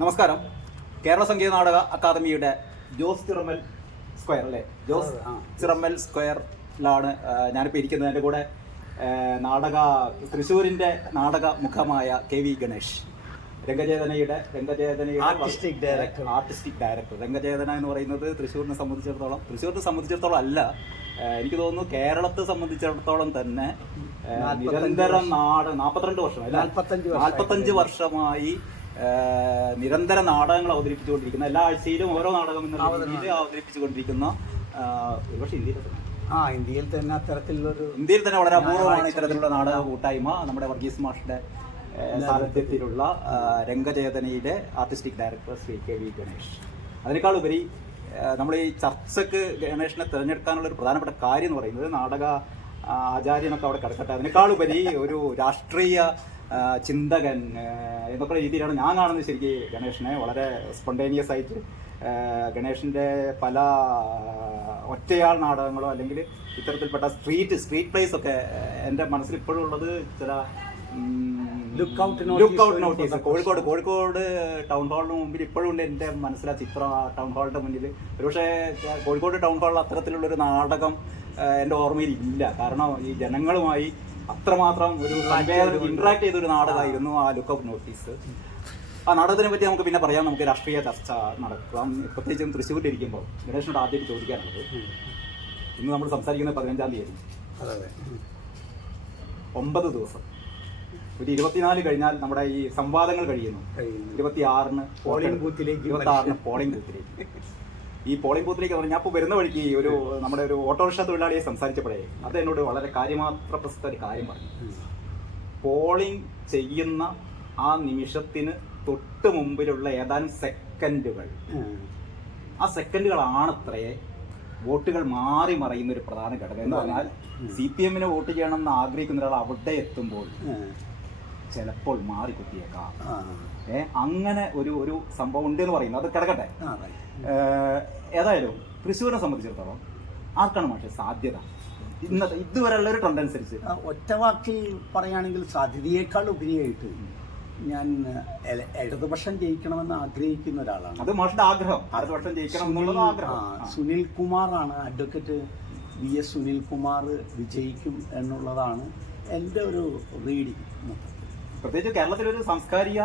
നമസ്കാരം. കേരള സംഗീത നാടക അക്കാദമിയുടെ ജോസ് ചിറമ്മൽ സ്ക്വയർ അല്ലേ, ജോസ് ചിറമ്മൽ സ്ക്വയറിലാണ് ഞാനിപ്പോൾ ഇരിക്കുന്നത്. എൻ്റെ കൂടെ തൃശ്ശൂരിൻ്റെ നാടക മുഖമായ KV Ganesh, രംഗചേതനയുടെ artistic director. Rangachethana എന്ന് പറയുന്നത് തൃശ്ശൂരിനെ സംബന്ധിച്ചിടത്തോളം അല്ല, എനിക്ക് തോന്നുന്നു കേരളത്തെ സംബന്ധിച്ചിടത്തോളം തന്നെ നിരന്തരം 45 വർഷമായി നിരന്തര നാടകങ്ങൾ അവതരിപ്പിച്ചുകൊണ്ടിരിക്കുന്ന, എല്ലാ ആഴ്ചയിലും ഓരോ നാടകം എന്ന രീതിയിൽ അവതരിപ്പിച്ചുകൊണ്ടിരിക്കുന്ന, പക്ഷേ ഇന്ത്യയിൽ തന്നെ വളരെ അപൂർവമാണ് ഇത്തരത്തിലുള്ള നാടക കൂട്ടായ്മ. നമ്മുടെ വർഗീസ് മാഷിന്റെ സാന്നിധ്യത്തിലുള്ള രംഗചേതനയുടെ artistic director Shri KV Ganesh. അതിനേക്കാൾ ഉപരി നമ്മൾ ഈ ചർച്ചയ്ക്ക് ഗണേഷിനെ തിരഞ്ഞെടുക്കാനുള്ള ഒരു പ്രധാനപ്പെട്ട കാര്യം എന്ന് പറയുന്നത്, നാടക ആചാര്യനൊക്കെ അവിടെ കിടക്കട്ടെ, അതിനേക്കാളുപരി ഒരു രാഷ്ട്രീയ ചിന്തകൻ എന്നൊക്കെ രീതിയിലാണ് ഞാൻ കാണുന്നത്. ശരിക്കും ഗണേഷിനെ വളരെ സ്പോണ്ടേനിയസ് ആയിട്ട് ഗണേഷിൻ്റെ പല ഒറ്റയാൾ നാടകങ്ങളോ അല്ലെങ്കിൽ ഇത്തരത്തിൽപ്പെട്ട സ്ട്രീറ്റ് പ്ലേസ് ഒക്കെ എൻ്റെ മനസ്സിൽ ഇപ്പോഴും ഉള്ളത് ചില look out notice. Kozhikode town ഹാളിന് മുമ്പിൽ ഇപ്പോഴും ഉണ്ട് എൻ്റെ മനസ്സിലാ ചിത്രം. ടൗൺ ഹാളിൻ്റെ മുന്നിൽ ഒരുപക്ഷെ കോഴിക്കോട് ടൗൺ ഹാളിൽ അത്തരത്തിലുള്ളൊരു നാടകം എൻ്റെ ഓർമ്മയിൽ ഇല്ല. കാരണം ഈ ജനങ്ങളുമായി അത്രമാത്രം ഒരു ഇന്ററാക്ട് ചെയ്തൊരു നാടകമായിരുന്നു ആ ലുക്ക് ഔട്ട് നോട്ടീസ്. ആ നാടകത്തിനെ പറ്റി നമുക്ക് പിന്നെ പറയാം. നമുക്ക് രാഷ്ട്രീയ ചർച്ച നടക്കാം. പ്രത്യേകിച്ചും തൃശ്ശൂരിലിരിക്കുമ്പോൾ ഗണേഷിനോട് ആദ്യം ചോദിക്കാനുള്ളത്, ഇന്ന് നമ്മൾ സംസാരിക്കുന്നത് 15-ാം തീയതി, 9 ദിവസം, ഒരു 24 കഴിഞ്ഞാൽ നമ്മുടെ ഈ സംവാദങ്ങൾ കഴിയുന്നു. 26-ന് പോളിംഗ് ബൂത്തിലേക്ക്. ഈ പോളിംഗ് ബൂത്തിലേക്ക് പറഞ്ഞാൽ ഞാൻ ഇപ്പോൾ വരുന്ന വഴിക്ക് നമ്മുടെ ഒരു ഓട്ടോറിക്ഷ തൊഴിലാളിയെ സംസാരിച്ചപ്പോഴേ അത് എന്നോട് വളരെ കാര്യമാത്ര പ്രസക്ത ഒരു കാര്യം പറഞ്ഞു. പോളിംഗ് ചെയ്യുന്ന ആ നിമിഷത്തിന് തൊട്ട് മുമ്പിലുള്ള ഏതാനും സെക്കൻഡുകൾ, ആ സെക്കൻഡുകളാണത്രേ വോട്ടുകൾ മാറി മറിയുന്ന ഒരു പ്രധാന ഘടകം. എന്ന് പറഞ്ഞാൽ CPM-ന് വോട്ട് ചെയ്യണമെന്ന് ആഗ്രഹിക്കുന്ന ഒരാൾ അവിടെ എത്തുമ്പോൾ ചിലപ്പോൾ മാറിക്കുത്തിയേക്കാം. അങ്ങനെ ഒരു സംഭവം ഉണ്ട് എന്ന് പറയുന്നത്. അത് കിടക്കട്ടെ. ഏതായാലും തൃശ്ശൂരിനെ സംബന്ധിച്ചിടത്തോളം ആർക്കാണ് പക്ഷേ സാധ്യത ഇതുവരെയുള്ള ഒരു ട്രെൻഡ് അനുസരിച്ച്? ഒറ്റ വാക്കിൽ പറയുകയാണെങ്കിൽ സാധ്യതയേക്കാൾ ഉപരിയായിട്ട് ഞാൻ ഇടതുപക്ഷം ജയിക്കണമെന്ന് ആഗ്രഹിക്കുന്ന ഒരാളാണ്. അത് മാഷിന്റെ ആഗ്രഹം, ഇടതുപക്ഷം ജയിക്കണം എന്നുള്ള ആഗ്രഹം. സുനിൽ കുമാറാണ്, അഡ്വക്കേറ്റ് VS സുനിൽ കുമാർ വിജയിക്കും എന്നുള്ളതാണ് എൻ്റെ ഒരു റീഡിങ്. പ്രത്യേകിച്ച് കേരളത്തിലൊരു സാംസ്കാരിക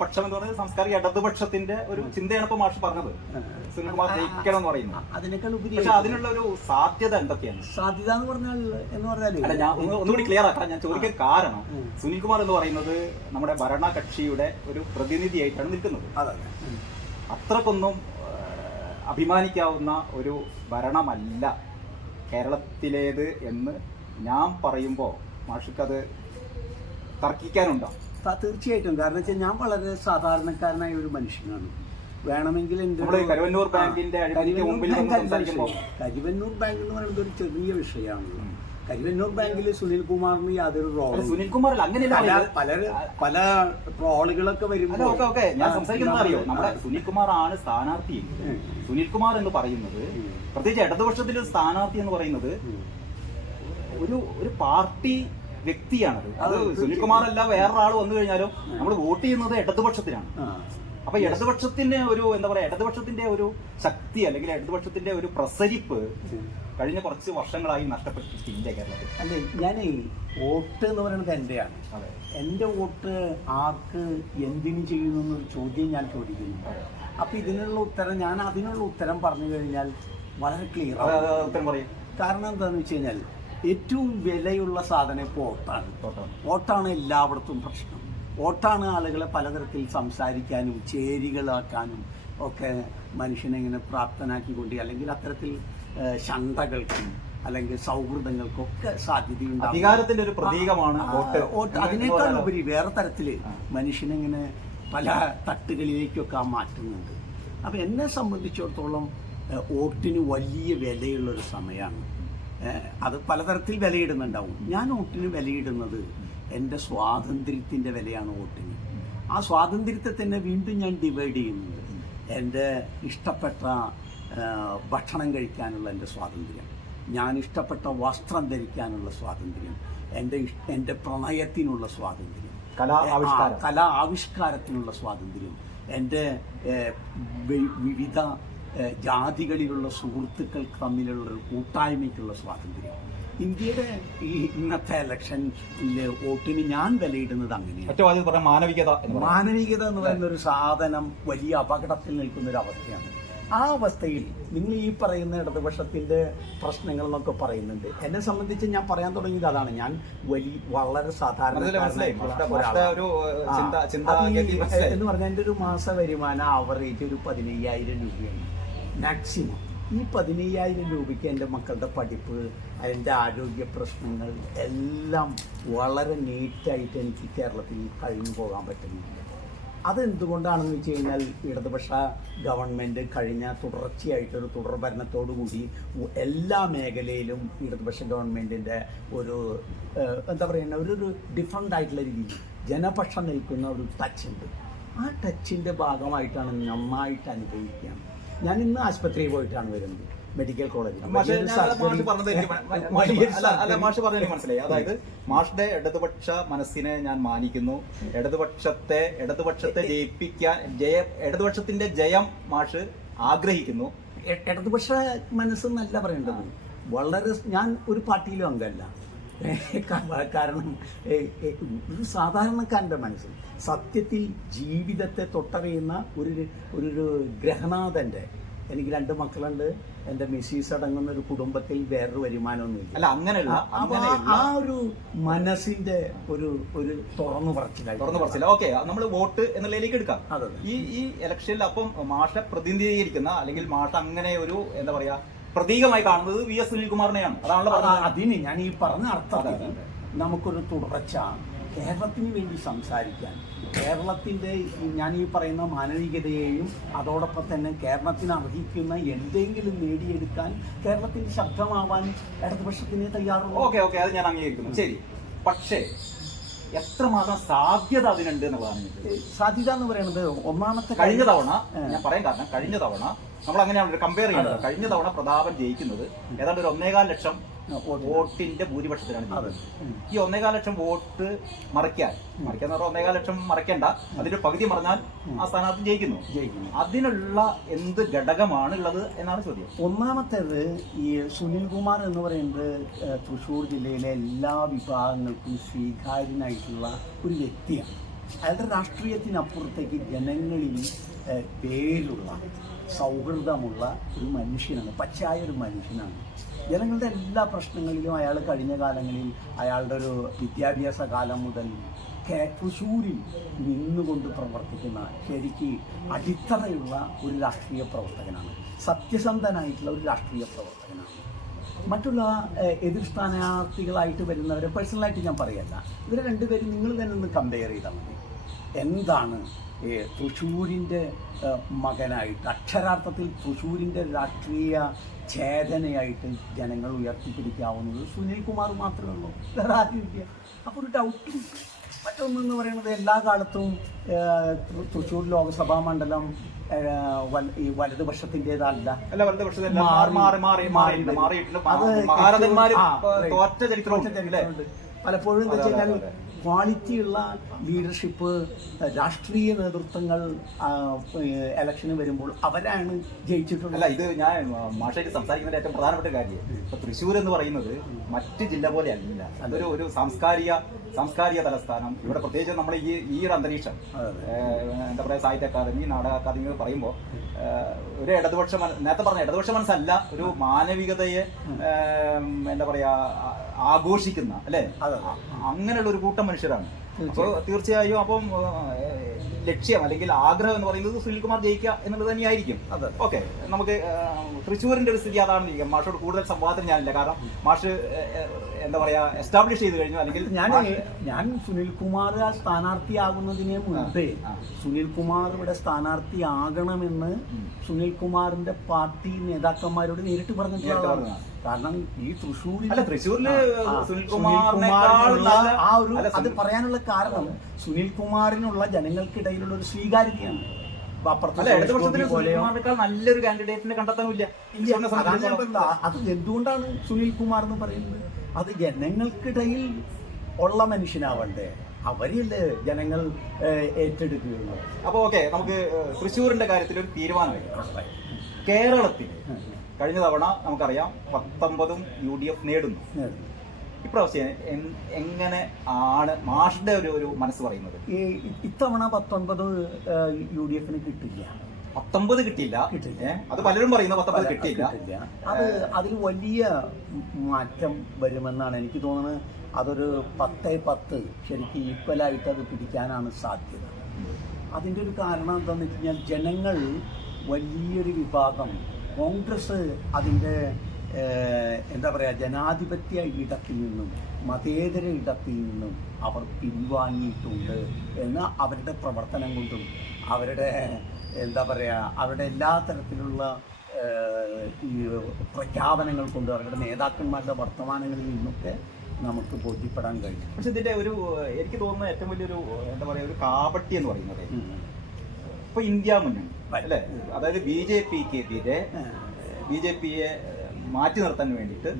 പക്ഷം എന്ന് പറയുന്നത് സാംസ്കാരിക ഇടതുപക്ഷത്തിന്റെ ഒരു ചിന്തയാണ് ഇപ്പൊ മാഷ് പറഞ്ഞത്, സുനിൽകുമാർ ജയിക്കണം എന്ന് പറയുന്നത്. അതിനേക്കാൾ ഉപരി പക്ഷെ അതിനുള്ള ഒരു സാധ്യത എന്തൊക്കെയാണ്? സാധ്യത എന്ന് പറഞ്ഞാൽ ഞാൻ ഒന്നുകൂടി ക്ലിയർ ആക്കാം. ഞാൻ ചോദിക്കാൻ കാരണം, സുനിൽകുമാർ എന്ന് പറയുന്നത് നമ്മുടെ ഭരണകക്ഷിയുടെ ഒരു പ്രതിനിധിയായിട്ടാണ് നിൽക്കുന്നത്. അത്രക്കൊന്നും അഭിമാനിക്കാവുന്ന ഒരു ഭരണമല്ല കേരളത്തിലേത് എന്ന് ഞാൻ പറയുമ്പോൾ മാഷിക്കത് തർക്കിക്കാനുണ്ടോ? തീർച്ചയായിട്ടും. കാരണം വെച്ചാൽ ഞാൻ വളരെ സാധാരണക്കാരനായ ഒരു മനുഷ്യനാണ്. വേണമെങ്കിൽ കരുവന്നൂർ ബാങ്കിന്റെ കരിവന്നൂർ ബാങ്ക് എന്ന് പറയുന്നത് ഒരു ചെറിയ വിഷയമാണ്. കരിവന്നൂർ ബാങ്കിൽ സുനിൽ കുമാറിന് യാതൊരു റോളും, പല ട്രോളുകളൊക്കെ വരുമ്പോൾ ഞാൻ സംസാരിക്കുന്നത് അറിയോ, നമ്മുടെ സുനിൽകുമാർ ആണ് സ്ഥാനാർത്ഥി. സുനിൽകുമാർ എന്ന് പറയുന്നത്, പ്രത്യേകിച്ച് ഇടതുപക്ഷത്തിലെ സ്ഥാനാർത്ഥി എന്ന് പറയുന്നത് ഒരു പാർട്ടി വ്യക്തിയാണത്. അത് സുനിൽകുമാർ അല്ല വേറൊരാൾ വന്നു കഴിഞ്ഞാലും നമ്മൾ വോട്ട് ചെയ്യുന്നത് ഇടതുപക്ഷത്തിനാണ്. അപ്പൊ ഇടതുപക്ഷത്തിന്റെ ഇടതുപക്ഷത്തിന്റെ ഒരു ശക്തി അല്ലെങ്കിൽ ഇടതുപക്ഷത്തിന്റെ ഒരു പ്രസരിപ്പ് കഴിഞ്ഞ കുറച്ച് വർഷങ്ങളായി നഷ്ടപ്പെട്ടിട്ടില്ല കേരളത്തിൽ. അല്ലെ, ഞാൻ വോട്ട് എന്ന് പറയുന്നത് എന്റെയാണ്. എന്റെ വോട്ട് ആർക്ക് എന്തിനു ചെയ്യുന്നു എന്നൊരു ചോദ്യം ഞാൻ ചോദിക്കുന്നു. അപ്പൊ അതിനുള്ള ഉത്തരം പറഞ്ഞു കഴിഞ്ഞാൽ വളരെ ക്ലിയർ ഉത്തരം പറയും. കാരണം എന്താണെന്ന് വെച്ച് കഴിഞ്ഞാൽ ഏറ്റവും വിലയുള്ള സാധനം ഇപ്പോൾ വോട്ടാണ് എല്ലായിടത്തും പ്രശ്നം. വോട്ടാണ് ആളുകളെ പലതരത്തിൽ സംസാരിക്കാനും ചേരികളാക്കാനും ഒക്കെ മനുഷ്യനെ ഇങ്ങനെ പ്രാപ്തനാക്കിക്കൊണ്ട്, അല്ലെങ്കിൽ അത്തരത്തിൽ ശണ്ടകൾക്കും അല്ലെങ്കിൽ സൗഹൃദങ്ങൾക്കും ഒക്കെ സാധ്യതയുണ്ട്. അധികാരത്തിന്റെ ഒരു പ്രതീകമാണ് വോട്ട്. അതിനേക്കാൾ ഉപരി വേറെ തരത്തില് മനുഷ്യനെങ്ങനെ പല തട്ടുകളിലേക്കൊക്കെ മാറ്റുന്നുണ്ട്. അപ്പം എന്നെ സംബന്ധിച്ചിടത്തോളം വോട്ടിന് വലിയ വിലയുള്ളൊരു സമയമാണ്. അത് പലതരത്തിൽ വിലയിടുന്നുണ്ടാവും. ഞാൻ വോട്ടിന് വിലയിടുന്നത് എൻ്റെ സ്വാതന്ത്ര്യത്തിൻ്റെ വിലയാണ് വോട്ടിന്. ആ സ്വാതന്ത്ര്യത്തെ തന്നെ വീണ്ടും ഞാൻ ഡിവൈഡ് ചെയ്യുന്നുണ്ട്. എൻ്റെ ഇഷ്ടപ്പെട്ട ഭക്ഷണം കഴിക്കാനുള്ള എൻ്റെ സ്വാതന്ത്ര്യം, ഞാൻ ഇഷ്ടപ്പെട്ട വസ്ത്രം ധരിക്കാനുള്ള സ്വാതന്ത്ര്യം, എൻ്റെ പ്രണയത്തിനുള്ള സ്വാതന്ത്ര്യം, കലാ ആവിഷ്കാരത്തിനുള്ള സ്വാതന്ത്ര്യം, എൻ്റെ വിവിധ ജാതികളിലുള്ള സുഹൃത്തുക്കൾ തമ്മിലുള്ള ഒരു കൂട്ടായ്മയ്ക്കുള്ള സ്വാതന്ത്ര്യം. ഇന്ത്യയുടെ ഈ ഇന്നത്തെ ഇലക്ഷനിൽ വോട്ടിന് ഞാൻ വിലയിടുന്നത് അങ്ങനെയാണ്. മാനവികത എന്ന് പറയുന്ന ഒരു സാധനം വലിയ അപകടത്തിൽ നിൽക്കുന്ന ഒരു അവസ്ഥയാണ്. ആ അവസ്ഥയിൽ നിങ്ങൾ ഈ പറയുന്ന ഇടതുപക്ഷത്തിന്റെ പ്രശ്നങ്ങൾ എന്നൊക്കെ പറയുന്നുണ്ട്. എന്നെ സംബന്ധിച്ച് ഞാൻ പറയാൻ തുടങ്ങിയത് അതാണ്. ഞാൻ വളരെ സാധാരണ എന്ന് പറഞ്ഞാൽ എൻ്റെ ഒരു മാസ വരുമാനം ആവറേജ് ഒരു 15,000 രൂപയാണ് മാക്സിമം. ഈ 15,000 രൂപയ്ക്ക് എൻ്റെ മക്കളുടെ പഠിപ്പ്, എൻ്റെ ആരോഗ്യ പ്രശ്നങ്ങൾ എല്ലാം വളരെ നീറ്റായിട്ട് എനിക്ക് കേരളത്തിൽ കഴിഞ്ഞു പോകാൻ പറ്റുന്നില്ല. അതെന്തുകൊണ്ടാണെന്ന് വെച്ച് കഴിഞ്ഞാൽ ഇടതുപക്ഷ ഗവൺമെൻറ് കഴിഞ്ഞ തുടർച്ചയായിട്ടൊരു തുടർഭരണത്തോടുകൂടി എല്ലാ മേഖലയിലും ഇടതുപക്ഷ ഗവൺമെൻറ്റിൻ്റെ ഒരു എന്താ പറയുക ഒരു ഡിഫറൻ്റ് ആയിട്ടുള്ള രീതിയിൽ ജനപക്ഷം നിൽക്കുന്ന ഒരു ടച്ച് ഉണ്ട്. ആ ടച്ചിൻ്റെ ഭാഗമായിട്ടാണ് നന്നായിട്ട് അനുഭവിക്കുക. ഞാൻ ഇന്ന് ആശുപത്രിയിൽ പോയിട്ടാണ് വരുന്നത്, മെഡിക്കൽ കോളേജിൽ. മനസ്സിലായി. അതായത് മാഷിന്റെ ഇടതുപക്ഷ മനസ്സിനെ ഞാൻ മാനിക്കുന്നു. ഇടതുപക്ഷത്തെ ജയിപ്പിക്കാൻ ഇടതുപക്ഷത്തിന്റെ ജയം മാഷ് ആഗ്രഹിക്കുന്നു. ഇടതുപക്ഷ മനസ്സെന്നല്ല പറയേണ്ടത്. വളരെ ഞാൻ ഒരു പാർട്ടിയിലും അംഗമല്ല. കാരണം ഒരു സാധാരണക്കാരൻ്റെ മനസ്സിൽ സത്യത്തിൽ ജീവിതത്തെ തൊട്ടറിയുന്ന ഒരു ഗ്രഹനാഥൻ്റെ, എനിക്ക് 2 മക്കളുണ്ട്, എൻ്റെ മിസ്സീസ് അടങ്ങുന്ന ഒരു കുടുംബത്തിൽ വേറൊരു വരുമാനമൊന്നുമില്ല. അല്ല, അങ്ങനെയുള്ള ആ ഒരു മനസ്സിന്റെ ഒരു തുറന്നു പറച്ചില്ല. ഓക്കെ, നമ്മൾ വോട്ട് എന്നുള്ളതിലേക്ക് എടുക്കാം. ഈ ഇലക്ഷനിൽ അപ്പം മാഷെ പ്രതിനിധീകരിക്കുന്ന അല്ലെങ്കിൽ മാഷ അങ്ങനെ ഒരു എന്താ പറയാ പ്രതീകമായി കാണുന്നത് VS സുനിൽകുമാറിനെയാണ്. അതാണല്ലോ അതിന് ഞാൻ ഈ പറഞ്ഞ അർത്ഥത്തിൽ നമുക്കൊരു തുടർച്ച കേരളത്തിന് വേണ്ടി സംസാരിക്കാൻ, കേരളത്തിൻ്റെ ഞാൻ ഈ പറയുന്ന മാനവികതയെയും അതോടൊപ്പം തന്നെ കേരളത്തിന് അർഹിക്കുന്ന എന്തെങ്കിലും നേടിയെടുക്കാൻ കേരളത്തിന് ശബ്ദമാവാൻ ഇടതുപക്ഷത്തിന് തയ്യാറുള്ളൂ. ഓക്കെ, അത് ഞാൻ അംഗീകരിക്കുന്നു. ശരി, പക്ഷേ എത്രമാത്രം സാധ്യത അതിനുണ്ട് എന്നുള്ളതാണ്. സാധ്യത എന്ന് പറയുന്നത് ഒന്നാമത്തെ കഴിഞ്ഞ തവണ ഞാൻ പറയാൻ കാരണം കഴിഞ്ഞ തവണ നമ്മൾ അങ്ങനെയാണ് കമ്പയർ ചെയ്യുന്നത്. കഴിഞ്ഞ തവണ പ്രതാപൻ ജയിക്കുന്നത് ഏതാണ്ട് ഒരു 1.25 ലക്ഷം വോട്ടിന്റെ ഭൂരിപക്ഷത്തിലാണ്. ഈ 1.25 ലക്ഷം വോട്ട് മറിക്കാന്ന് പറഞ്ഞാൽ 1.25 ലക്ഷം മറിക്കണ്ട, അതിന്റെ പകുതി മറിഞ്ഞാൽ ആ സ്ഥാനാർത്ഥി ജയിക്കുന്നു. അതിനുള്ള എന്ത് ഘടകമാണ് ഉള്ളത് എന്നാണ് ചോദ്യം. ഒന്നാമത്തേത് ഈ സുനിൽകുമാർ എന്ന് പറയുന്നത് തൃശ്ശൂർ ജില്ലയിലെ എല്ലാ വിഭാഗങ്ങൾക്കും സ്വീകാര്യനായിട്ടുള്ള ഒരു വ്യക്തിയാണ്. അയാളുടെ രാഷ്ട്രീയത്തിനപ്പുറത്തേക്ക് ജനങ്ങളിൽ പേരുള്ള സൗഹൃദമുള്ള ഒരു മനുഷ്യനാണ്, പച്ചയായ ഒരു മനുഷ്യനാണ്. ജനങ്ങളുടെ എല്ലാ പ്രശ്നങ്ങളിലും അയാൾ കഴിഞ്ഞ കാലങ്ങളിൽ അയാളുടെ ഒരു വിദ്യാഭ്യാസ കാലം മുതൽ തൃശ്ശൂരിൽ നിന്നുകൊണ്ട് പ്രവർത്തിക്കുന്ന ശരിക്ക് അടിത്തറയുള്ള ഒരു രാഷ്ട്രീയ പ്രവർത്തകനാണ്, സത്യസന്ധനായിട്ടുള്ള ഒരു രാഷ്ട്രീയ പ്രവർത്തകനാണ്. മറ്റുള്ള എതിർ സ്ഥാനാർത്ഥികളായിട്ട് വരുന്നവരെ പേഴ്സണലായിട്ട് ഞാൻ പറയല്ല, ഇവരെ രണ്ടുപേരും നിങ്ങൾ തന്നെ ഒന്ന് കമ്പയർ ചെയ്താൽ മതി. എന്താണ് തൃശ്ശൂരിൻ്റെ മകനായിട്ട് അക്ഷരാർത്ഥത്തിൽ തൃശ്ശൂരിൻ്റെ രാഷ്ട്രീയ ചേതനയായിട്ട് ജനങ്ങൾ ഉയർത്തിപ്പിടിക്കാവുന്നത് സുനിൽകുമാർ മാത്രമേ ഉള്ളൂ, വേറെ ആരുമില്ല. അപ്പോൾ ഒരു ഡൗട്ടും മറ്റൊന്നെന്ന് പറയുന്നത് എല്ലാ കാലത്തും തൃശ്ശൂർ ലോക്സഭാ മണ്ഡലം ഈ വലതുപക്ഷത്തിൻ്റെതല്ല, പലപ്പോഴും എന്താ വെച്ച് കഴിഞ്ഞാൽ ക്വാളിറ്റിയുള്ള ലീഡർഷിപ്പ് രാഷ്ട്രീയ നേതൃത്വങ്ങൾ ഇലക്ഷന് വരുമ്പോൾ അവരാണ് ജയിച്ചിട്ടുള്ളത്. അല്ല, ഇത് ഞാൻ മാഷായിട്ട് സംസാരിക്കുന്നതിന്റെ ഏറ്റവും പ്രധാനപ്പെട്ട കാര്യം, ഇപ്പൊ തൃശ്ശൂർ എന്ന് പറയുന്നത് മറ്റ് ജില്ല പോലെ അല്ല. അതൊരു ഒരു സാംസ്കാരിക തലസ്ഥാനം. ഇവിടെ പ്രത്യേകിച്ച് നമ്മൾ ഈ ഒരു അന്തരീക്ഷം എന്താ പറയുക, സാഹിത്യ അക്കാദമി, നാടക അക്കാദമി എന്ന് പറയുമ്പോൾ ഒരു നേരത്തെ പറഞ്ഞ ഇടതുപക്ഷ മനസ്സല്ല, ഒരു മാനവികതയെ എന്താ പറയാ ആഘോഷിക്കുന്ന അല്ലെ, അങ്ങനെയുള്ള ഒരു കൂട്ടം മനുഷ്യരാണ്. അപ്പോൾ തീർച്ചയായും അപ്പം ലക്ഷ്യം അല്ലെങ്കിൽ ആഗ്രഹം എന്ന് പറയുന്നത് സുനിൽകുമാർ ജയിക്കുക എന്നുള്ളത് തന്നെയായിരിക്കും. ഓക്കെ, നമുക്ക് തൃശ്ശൂരിന്റെ ഒരു സ്ഥിതി അതാണ്. മാഷോട് കൂടുതൽ സംവാദത്തിന് ഞാനില്ല, കാരണം മാഷ് എന്താ പറയാ എസ്റ്റാബ്ലിഷ് ചെയ്ത് കഴിഞ്ഞു. അല്ലെങ്കിൽ ഞാൻ സുനിൽകുമാർ സ്ഥാനാർത്ഥിയാകുന്നതിന് മുൻപേ സുനിൽകുമാർ ഇവിടെ സ്ഥാനാർത്ഥിയാകണമെന്ന് സുനിൽകുമാറിന്റെ പാർട്ടി നേതാക്കന്മാരോട് നേരിട്ട് പറഞ്ഞിട്ടുള്ളതാണ്. കാരണം ഈ തൃശ്ശൂരില് അത് പറയാനുള്ള കാരണം സുനിൽകുമാറിനുള്ള ജനങ്ങൾക്കിടയിലുള്ള ഒരു സ്വീകാര്യതയാണ്. നല്ലൊരു കാൻഡിഡേറ്റിനെ കണ്ടെത്താനില്ല. അത് എന്തുകൊണ്ടാണ് സുനിൽകുമാർ എന്ന് പറയുന്നത്? അത് ജനങ്ങൾക്കിടയിൽ ഉള്ള മനുഷ്യനാവണ്ടേ, അവരെയല്ലേ ജനങ്ങൾ ഏറ്റെടുക്കുകയുള്ളൂ. അപ്പോൾ ഓക്കെ, നമുക്ക് തൃശ്ശൂരിന്റെ കാര്യത്തിൽ ഒരു തീരുമാനമായി. കേരളത്തിൽ കഴിഞ്ഞ തവണ നമുക്കറിയാം 19 UDF നേടുന്നു. ഇപ്രാവശ്യം എങ്ങനെ ആണ് മാഷിന്റെ ഒരു മനസ്സ് പറയുന്നത്? ഇത്തവണ 19 UDF കിട്ടില്ല. 19 കിട്ടിയില്ല. അത് പലരും പറയുന്നു 19 കിട്ടിയില്ല. അതിൽ വലിയ മാറ്റം വരുമെന്നാണ് എനിക്ക് തോന്നുന്നത്. അതൊരു 10-10 ശരിക്കും ഈക്വലായിട്ട് അത് പിടിക്കാനാണ് സാധ്യത. അതിൻ്റെ ഒരു കാരണം എന്താണെന്ന് വെച്ച് കഴിഞ്ഞാൽ ജനങ്ങൾ വലിയൊരു വിഭാഗം കോൺഗ്രസ് അതിൻ്റെ എന്താ പറയുക ജനാധിപത്യ ഇടത്തിൽ നിന്നും മതേതര ഇടത്തിൽ നിന്നും അവർ പിൻവാങ്ങിയിട്ടുണ്ട് എന്ന് അവരുടെ പ്രവർത്തനം കൊണ്ടും അവരുടെ എന്താ പറയുക അവരുടെ എല്ലാ തരത്തിലുള്ള ഈ പ്രഖ്യാപനങ്ങൾ കൊണ്ടും അവരുടെ നേതാക്കന്മാരുടെ വർത്തമാനങ്ങളിൽ നിന്നൊക്കെ നമുക്ക് ബോധ്യപ്പെടാൻ കഴിയും. പക്ഷെ ഇതിൻ്റെ ഒരു എനിക്ക് തോന്നുന്ന ഏറ്റവും വലിയൊരു എന്താ പറയുക ഒരു കാപട്യം എന്ന് പറയുന്നത് ഇപ്പോൾ ഇന്ത്യ മുന്നണി അല്ലേ, അതായത് BJPക്കെതിരെ BJPയെ മാറ്റി നിർത്താൻ വേണ്ടിയിട്ട്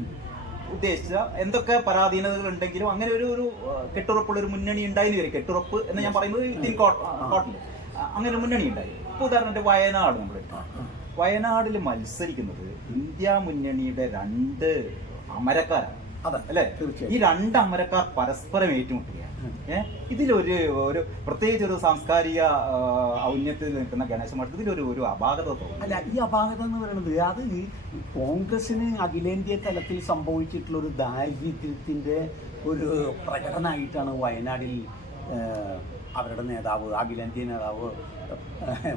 ഉദ്ദേശിച്ച എന്തൊക്കെ പരാധീനതകൾ ഉണ്ടെങ്കിലും അങ്ങനെ ഒരു കെട്ടുറപ്പുള്ള ഒരു മുന്നണി ഉണ്ടായി വരും. കെട്ടുറപ്പ് എന്ന് ഞാൻ പറയുന്നത് കോട്ടിൽ അങ്ങനെ മുന്നണി ഉണ്ടായി. ഇപ്പോൾ ഉദാഹരണത്തിന് വയനാട് നമ്മൾ വയനാടിൽ മത്സരിക്കുന്നത് ഇന്ത്യ മുന്നണിയുടെ 2 അമരക്കാരാണ് അല്ലേ. ഈ 2 അമരക്കാർ പരസ്പരം ഏറ്റുമുട്ടുകയാണ്. ഇതിലൊരു പ്രത്യേകിച്ച് ഒരു സാംസ്കാരിക ഔന്നത്യത്തിൽ നിൽക്കുന്ന ഗണേശ മഠത്തിൽ ഇതിലൊരു അപാകത തോന്നുന്നു. അല്ല, ഈ അപാകത എന്ന് പറയുന്നത് അത് കോൺഗ്രസിന് അഖിലേന്ത്യാ തലത്തിൽ സംഭവിച്ചിട്ടുള്ള ഒരു ദാരിദ്ര്യത്തിന്റെ ഒരു പ്രകടനമായിട്ടാണ് വയനാടിൽ അവരുടെ നേതാവ് അഖിലേന്ത്യാ നേതാവ്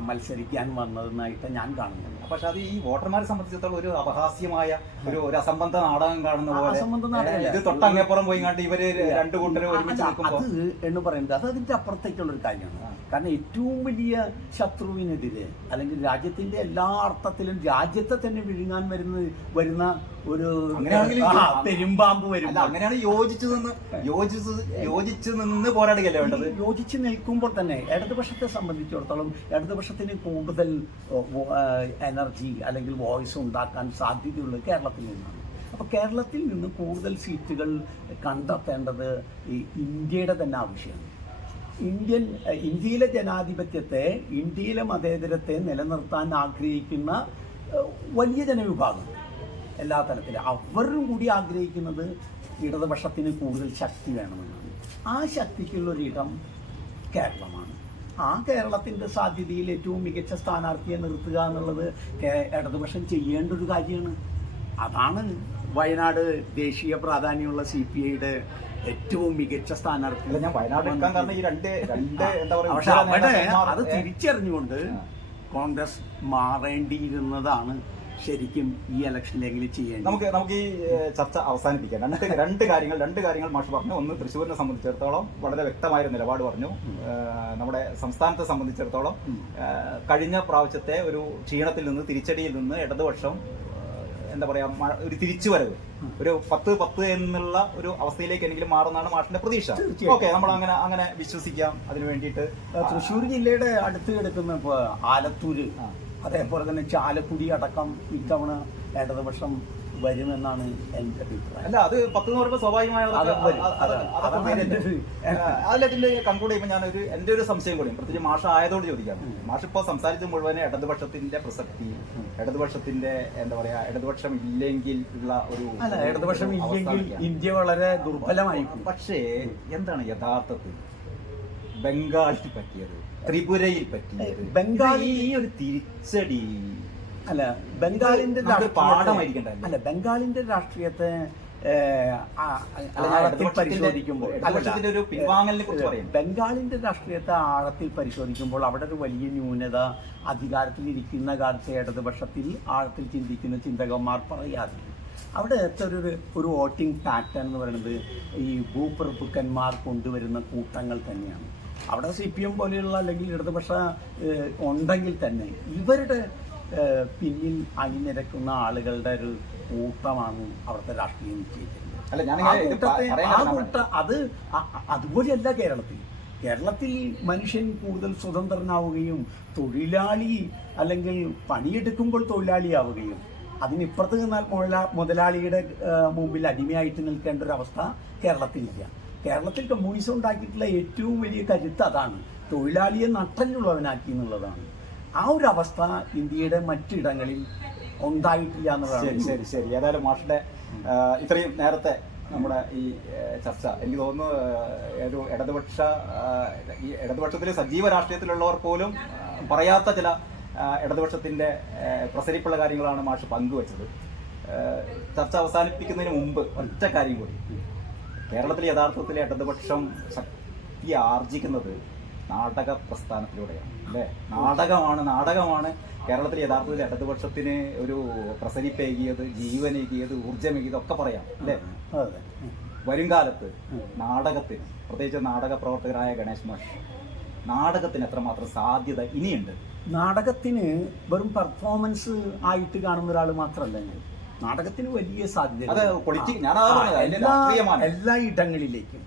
മത്സരിക്കാൻ വന്നതെന്നായിട്ട് ഞാൻ കാണുന്നത്. പക്ഷെ അത് ഈ വോട്ടർമാരെ സംബന്ധിച്ചിടത്തോളം ഒരു അപഹാസ്യമായ ഒരു അസംബന്ധ നാടകം കാണുന്ന പോലെ ഇത് തൊട്ടങ്ങേപ്പുറം പോയി കണ്ട് ഇവര് 2 കൂട്ടരും ഒരുമിച്ച് നിൽക്കുമ്പോൾ അത് എന്ന് പറയുന്നത് അത് അതിന്റെ അപ്പുറത്തേക്കുള്ള ഒരു കാര്യമാണ്. കാരണം ഏറ്റവും വലിയ ശത്രുവിനെതിരെ അല്ലെങ്കിൽ രാജ്യത്തിന്റെ എല്ലാ അർത്ഥത്തിലും രാജ്യത്തെ തന്നെ വിഴുങ്ങാൻ വരുന്ന ഒരു പെരുമ്പാമ്പ് വരും. അങ്ങനെയാണ് യോജിച്ച് നിന്ന് പോരാടുകയല്ലേ വേണ്ടത്. യോജിച്ച് നിൽക്കുമ്പോൾ തന്നെ ഇടതുപക്ഷത്തെ സംബന്ധിച്ചിടത്തോളം ഇടതുപക്ഷത്തിന് കൂടുതൽ എനർജി അല്ലെങ്കിൽ വോയിസ് ഉണ്ടാക്കാൻ സാധ്യതയുള്ളത് കേരളത്തിൽ നിന്നാണ്. അപ്പോൾ കേരളത്തിൽ നിന്ന് കൂടുതൽ സീറ്റുകൾ കണ്ടെത്തേണ്ടത് ഈ ഇന്ത്യയുടെ തന്നെ ആവശ്യമാണ്. ഇന്ത്യയിലെ ജനാധിപത്യത്തെ ഇന്ത്യയിലെ മതേതരത്തെ നിലനിർത്താൻ ആഗ്രഹിക്കുന്ന വലിയ ജനവിഭാഗം എല്ലാ തലത്തിലും അവരും കൂടി ആഗ്രഹിക്കുന്നത് ഇടതുപക്ഷത്തിന് കൂടുതൽ ശക്തി വേണമെന്നാണ്. ആ ശക്തിക്കുള്ളൊരിടം കേരളമാണ്. ആ കേരളത്തിൻ്റെ സാധ്യതയിൽ ഏറ്റവും മികച്ച സ്ഥാനാർത്ഥിയെ നിർത്തുക എന്നുള്ളത് ഇടതുപക്ഷം ചെയ്യേണ്ട ഒരു കാര്യമാണ്. അതാണ് വയനാട് ദേശീയ പ്രാധാന്യമുള്ള CPIയുടെ ഏറ്റവും മികച്ച സ്ഥാനാർത്ഥി. ഞാൻ വയനാട് എടുക്കാൻ കാരണം ഈ രണ്ട് എന്താ പറയുക, പക്ഷെ അവിടെ അത് തിരിച്ചറിഞ്ഞുകൊണ്ട് കോൺഗ്രസ് മാറേണ്ടിയിരുന്നതാണ് ശരിക്കും ഈ ഇലക്ഷനിലെങ്കിലും ചെയ്യേണ്ടത്. നമുക്ക് ഈ ചർച്ച അവസാനിപ്പിക്കാം. രണ്ട് കാര്യങ്ങൾ മാഷ് പറഞ്ഞു. ഒന്ന്, തൃശ്ശൂരിനെ സംബന്ധിച്ചിടത്തോളം വളരെ വ്യക്തമായ നിലപാട് പറഞ്ഞു. നമ്മുടെ സംസ്ഥാനത്തെ സംബന്ധിച്ചിടത്തോളം കഴിഞ്ഞ പ്രാവശ്യത്തെ ഒരു ക്ഷീണത്തിൽ നിന്ന് തിരിച്ചടിയിൽ നിന്ന് ഇടതുപക്ഷം എന്താ പറയാ ഒരു തിരിച്ചുവരവ് ഒരു 10-10 എന്നുള്ള ഒരു അവസ്ഥയിലേക്ക് എങ്കിലും മാറുന്നതാണ് മാഷിന്റെ പ്രതീക്ഷ. ഓക്കെ, നമ്മൾ അങ്ങനെ വിശ്വസിക്കാം. അതിനു വേണ്ടിയിട്ട് തൃശ്ശൂർ ജില്ലയുടെ അടുത്ത് കിടക്കുന്ന ആലത്തൂര് അതേപോലെ തന്നെ ചാലക്കുടി അടക്കം ഇത്തവണ ഇടതുപക്ഷം വരുമെന്നാണ് എൻ്റെ അഭിപ്രായം. അല്ല, അത് 10 എന്ന് പറയുമ്പോൾ സ്വാഭാവികമായ അതിലെതിന്റെ കൺക്ലൂഡ് ചെയ്യുമ്പോൾ ഞാൻ എൻ്റെ ഒരു സംശയം കൂടി പ്രത്യേകിച്ച് മാഷ ആയതോട് ചോദിക്കാം. മാഷ് ഇപ്പോൾ സംസാരിച്ച മുഴുവൻ ഇടതുപക്ഷത്തിന്റെ പ്രസക്തി, ഇടതുപക്ഷത്തിന്റെ എന്താ പറയാ ഇടതുപക്ഷം ഇല്ലെങ്കിൽ ഉള്ള ഒരു ഇടതുപക്ഷം ഇല്ലെങ്കിൽ ഇന്ത്യ വളരെ ദുർബലമായി. പക്ഷേ എന്താണ് യഥാർത്ഥത്തിൽ ബംഗാളിൽ പറ്റിയത്, ത്രിപുരയിൽ പറ്റിയത്, ബംഗാളി ഈ ഒരു തിരിച്ചടി അല്ല ബംഗാളിന്റെ പാഠമായിരിക്കണ്ട. അല്ല, ബംഗാളിന്റെ രാഷ്ട്രീയത്തെ പരിശോധിക്കുമ്പോൾ ബംഗാളിന്റെ രാഷ്ട്രീയത്തെ ആഴത്തിൽ പരിശോധിക്കുമ്പോൾ അവിടെ ഒരു വലിയ ന്യൂനത അധികാരത്തിലിരിക്കുന്ന കാലത്തെ ഇടതുപക്ഷത്തിൽ ആഴത്തിൽ ചിന്തിക്കുന്ന ചിന്തകന്മാർ പറയാതെ അവിടുത്തെ ഒരു വോട്ടിംഗ് പാറ്റേൺ എന്ന് പറയുന്നത് ഈ ഭൂപ്രഭുക്കന്മാർ കൊണ്ടുവരുന്ന കൂട്ടങ്ങൾ തന്നെയാണ്. അവിടെ CPM പോലെയുള്ള അല്ലെങ്കിൽ ഇടതുപക്ഷ ഉണ്ടെങ്കിൽ തന്നെ ഇവരുടെ പിന്നിൽ അണിനിരക്കുന്ന ആളുകളുടെ ഒരു കൂട്ടമാണ് അവിടുത്തെ രാഷ്ട്രീയം നിശ്ചയിക്കുന്നത്. അത് അതുപോലെയല്ല കേരളത്തിൽ മനുഷ്യൻ കൂടുതൽ സ്വതന്ത്രനാവുകയും തൊഴിലാളി അല്ലെങ്കിൽ പണിയെടുക്കുമ്പോൾ തൊഴിലാളിയാവുകയും അതിനിപ്പുറത്ത് നിന്നാൽ മുതലാളിയുടെ മുമ്പിൽ അടിമയായിട്ട് നിൽക്കേണ്ട ഒരു അവസ്ഥ കേരളത്തിലില്ല. കേരളത്തിൽ കമ്മ്യൂണിസം ഉണ്ടാക്കിയിട്ടുള്ള ഏറ്റവും വലിയ കരുത്ത് അതാണ്, തൊഴിലാളിയെ നട്ടലുള്ളവനാക്കി എന്നുള്ളതാണ്. ആ ഒരു അവസ്ഥ ഇന്ത്യയുടെ മറ്റിടങ്ങളിൽ ഉണ്ടായിട്ടില്ല എന്നുള്ളതാണ്. ശരി ശരി. ഏതായാലും മാഷിന്റെ ഇത്രയും നേരത്തെ നമ്മുടെ ഈ ചർച്ച എനിക്ക് തോന്നുന്നു ഒരു ഈ ഇടതുപക്ഷത്തിൽ സജീവ രാഷ്ട്രീയത്തിലുള്ളവർ പോലും പറയാത്ത ചില ഇടതുപക്ഷത്തിന്റെ പ്രസരിപ്പുള്ള കാര്യങ്ങളാണ് മാഷ് പങ്കുവച്ചത്. ചർച്ച അവസാനിപ്പിക്കുന്നതിന് മുമ്പ് ഒറ്റ കാര്യം കൂടി, കേരളത്തിൽ യഥാർത്ഥത്തിൽ ഇടതുപക്ഷം ശക്തി ആർജിക്കുന്നത് നാടക പ്രസ്ഥാനത്തിലൂടെയാണ് അല്ലേ? നാടകമാണ് കേരളത്തിൽ യഥാർത്ഥത്തിൽ ഇടതുപക്ഷത്തിന് ഒരു പ്രസരിപ്പേകിയത്, ജീവനേകിയത്, ഊർജ്ജമേകിയത് ഒക്കെ പറയാം അല്ലേ? വരും കാലത്ത് നാടകത്തിന്, പ്രത്യേകിച്ച് നാടക പ്രവർത്തകരായ ഗണേഷ് മാഷ്, നാടകത്തിന് എത്രമാത്രം സാധ്യത ഇനിയുണ്ട്? നാടകത്തിന് വെറും പെർഫോമൻസ് ആയിട്ട് കാണുന്ന ഒരാൾ മാത്രമല്ല ഞാൻ. നാടകത്തിന് വലിയ സാധ്യത എല്ലാ ഇടങ്ങളിലേക്കും,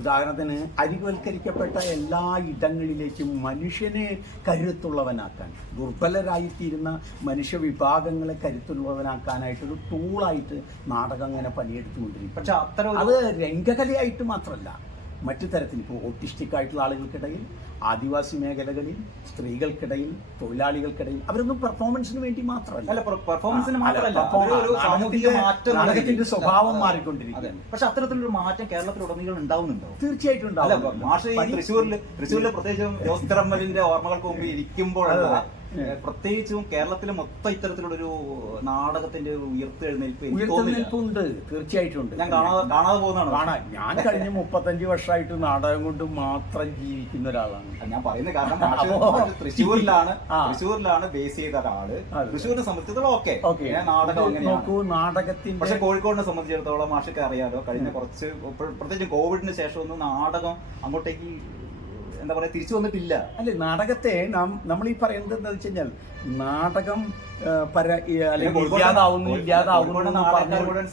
ഉദാഹരണത്തിന് അരിവൽക്കരിക്കപ്പെട്ട എല്ലാ ഇടങ്ങളിലേക്കും മനുഷ്യനെ കരുത്തുള്ളവനാക്കാൻ, ദുർബലരായിത്തീരുന്ന മനുഷ്യവിഭാഗങ്ങളെ കരുത്തുള്ളവനാക്കാനായിട്ടൊരു ടൂളായിട്ട് നാടകം അങ്ങനെ പണിയെടുത്തുകൊണ്ടിരിക്കും. പക്ഷെ അത് രംഗകലയായിട്ട് മാത്രമല്ല, മറ്റു തരത്തിൽ ഇപ്പോൾ ഓട്ടിസ്റ്റിക് ആയിട്ടുള്ള ആളുകൾക്കിടയിൽ, ആദിവാസി മേഖലകളിൽ, സ്ത്രീകൾക്കിടയിൽ, തൊഴിലാളികൾക്കിടയിൽ അവരൊന്നും പെർഫോമൻസിന് വേണ്ടി മാത്രമല്ല, നാടകത്തിന്റെ സ്വഭാവം മാറിക്കൊണ്ടിരിക്കുകയാണ്. പക്ഷെ അത്തരത്തിലൊരു മാറ്റം കേരളത്തിലുടനീളം ഉണ്ടാവുന്നുണ്ടോ? തീർച്ചയായിട്ടും ഉണ്ടാവും. തൃശ്ശൂരിൽ പ്രത്യേകിച്ചും ജോസ് തിറമ്മലിന്റെ ഓർമ്മകൾക്ക് മുമ്പ് ഇരിക്കുമ്പോൾ പ്രത്യേകിച്ചും കേരളത്തിലെ മൊത്തം ഇത്തരത്തിലുള്ളൊരു നാടകത്തിന്റെ ഉയർത്തെഴുന്നേൽപ്പുണ്ട്. തീർച്ചയായിട്ടും ഉണ്ട്. ഞാൻ കാണാതെ പോകുന്നതാണ്. ഞാൻ കഴിഞ്ഞ 35 വർഷമായിട്ട് നാടകം കൊണ്ട് മാത്രം ജീവിക്കുന്ന ഒരാളാണ്. ഞാൻ പറയുന്ന കാരണം തൃശ്ശൂരിലാണ് ബേസ് ചെയ്ത ഒരാള്. തൃശ്ശൂരിനെ സംബന്ധിച്ചിടത്തോളം ഓക്കെ നാടകം നോക്കൂ, നാടകത്തിന്. പക്ഷെ കോഴിക്കോടിനെ സംബന്ധിച്ചിടത്തോളം മാഷൊക്കെ അറിയാലോ, കഴിഞ്ഞ കുറച്ച് പ്രത്യേകിച്ച് കോവിഡിന് ശേഷം ഒന്നും നാടകം അങ്ങോട്ടേക്ക് എന്താ പറയാ തിരിച്ചു വന്നിട്ടില്ല. അല്ലെ, നാടകത്തെ നമ്മൾ ഈ പറയുന്നത് എന്താ വെച്ച് കഴിഞ്ഞാൽ, നാടകം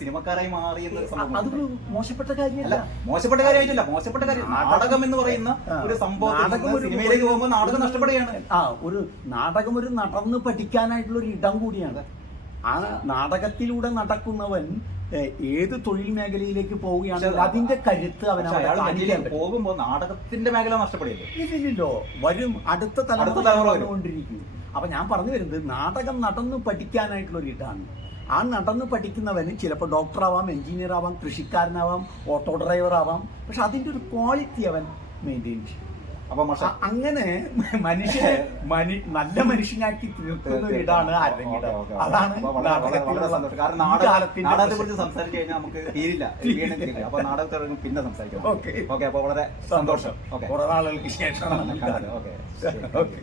സിനിമക്കാരായി മാറി. അതൊരു മോശപ്പെട്ട കാര്യമല്ല. മോശപ്പെട്ട കാര്യം നാടകം എന്ന് പറയുന്ന ഒരു സംഭവം സിനിമയിലേക്ക് പോകുമ്പോൾ നാടകം നഷ്ടപ്പെടുകയാണ്. ഒരു നാടകം ഒരു നടന്ന് പഠിക്കാനായിട്ടുള്ള ഒരു ഇടം കൂടിയാണ്. ആ നാടകത്തിലൂടെ നടക്കുന്നവൻ ഏത് തൊഴിൽ മേഖലയിലേക്ക് പോവുകയാണെങ്കിൽ അതിന്റെ കരുത്ത് പോകുമ്പോൾ നാടകത്തിന്റെ മേഖല നഷ്ടപ്പെടില്ലല്ലോ. വരും അടുത്ത തലമുറ കൊണ്ടിരിക്കും. അപ്പൊ ഞാൻ പറഞ്ഞു വരുന്നത്, നാടകം നടന്നു പഠിക്കാനായിട്ടുള്ള ഒരു ഇതാണ്. ആ നടന്നു പഠിക്കുന്നവന് ചിലപ്പോൾ ഡോക്ടറാവാം, എഞ്ചിനീയർ ആവാം, കൃഷിക്കാരനാവാം, ഓട്ടോ ഡ്രൈവർ ആവാം. പക്ഷെ അതിന്റെ ഒരു ക്വാളിറ്റി അവൻ മെയിൻറ്റെയിൻ ചെയ്യും. അപ്പൊ അങ്ങനെ മനുഷ്യനെ നല്ല മനുഷ്യനാക്കി തീർക്കുന്ന ഇതാണ് അരങ്ങിടം. അതാണ് നാടകത്തെ കുറിച്ച് സംസാരിച്ചു കഴിഞ്ഞാൽ നമുക്ക് തീരില്ല. അപ്പൊ നാടകത്തെ പിന്നെ സംസാരിക്കാം. ഓക്കെ, അപ്പൊ വളരെ സന്തോഷം. കുറെ നാളുകൾക്ക് ശേഷം. ഓക്കെ.